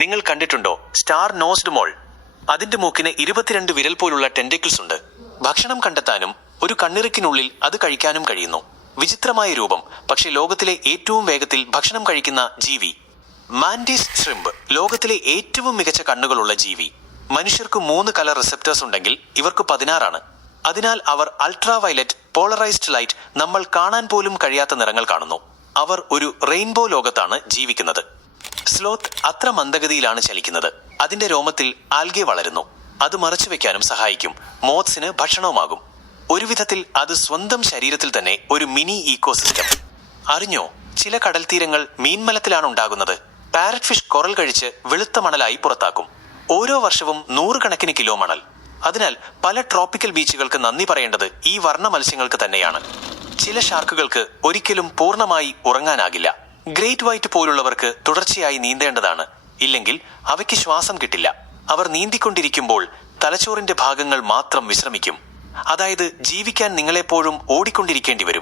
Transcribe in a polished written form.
നിങ്ങൾ കണ്ടിട്ടുണ്ടോ star nosed മോൾ? അതിന്റെ മൂക്കിന് 22 വിരൽ പോലുള്ള ടെന്റക്കിൾസ് ഉണ്ട്. ഭക്ഷണം കണ്ടെത്താനും ഒരു കണ്ണിറുക്കിനുള്ളിൽ അത് കഴിക്കാനും കഴിയുന്നു. വിചിത്രമായ രൂപം, പക്ഷേ ലോകത്തിലെ ഏറ്റവും വേഗത്തിൽ ഭക്ഷണം കഴിക്കുന്ന ജീവി. മാൻഡിസ് ഷ്രിംപ് ലോകത്തിലെ ഏറ്റവും മികച്ച കണ്ണുകളുള്ള ജീവി. മനുഷ്യർക്ക് 3 കളർ റിസെപ്റ്റേഴ്സ് ഉണ്ടെങ്കിൽ ഇവർക്ക് 16 ആണ്. അതിനാൽ അവർ അൾട്രാ വയലറ്റ്, പോളറൈസ്ഡ് ലൈറ്റ്, നമ്മൾ കാണാൻ പോലും കഴിയാത്ത നിറങ്ങൾ കാണുന്നു. അവർ ഒരു റെയിൻബോ ലോകത്താണ് ജീവിക്കുന്നത്. സ്ലോത്ത് അത്ര മന്ദഗതിയിലാണ് ചലിക്കുന്നത്. അതിന്റെ രോമത്തിൽ ആൽഗെ വളരുന്നു. അത് മറച്ചുവെക്കാനും സഹായിക്കും. മോത്സിന് ഭക്ഷണവുമാകും. ഒരു വിധത്തിൽ അത് സ്വന്തം ശരീരത്തിൽ തന്നെ ഒരു മിനി ഈക്കോസിസ്റ്റം. അറിഞ്ഞോ, ചില കടൽ തീരങ്ങൾ മീൻമലത്തിലാണ് ഉണ്ടാകുന്നത്. പാരറ്റ് ഫിഷ് കൊറൽ കഴിച്ച് വെളുത്ത മണലായി പുറത്താക്കും. ഓരോ വർഷവും 100 കണക്കിന് കിലോ മണൽ. അതിനാൽ പല ട്രോപ്പിക്കൽ ബീച്ചുകൾക്ക് നന്ദി പറയേണ്ടത് ഈ വർണ്ണ മത്സ്യങ്ങൾക്ക് തന്നെയാണ്. ചില ഷാർക്കുകൾക്ക് ഒരിക്കലും പൂർണ്ണമായി ഉറങ്ങാനാകില്ല. ഗ്രേറ്റ് വൈറ്റ് പോലുള്ളവർക്ക് തുടർച്ചയായി നീന്തേണ്ടതാണ്. ഇല്ലെങ്കിൽ അവയ്ക്ക് ശ്വാസം കിട്ടില്ല. അവർ നീന്തിക്കൊണ്ടിരിക്കുമ്പോൾ തലച്ചോറിന്റെ ഭാഗങ്ങൾ മാത്രം വിശ്രമിക്കും. അതായത് ജീവിക്കാൻ നിങ്ങളെപ്പോഴും ഓടിക്കൊണ്ടിരിക്കേണ്ടി വരും.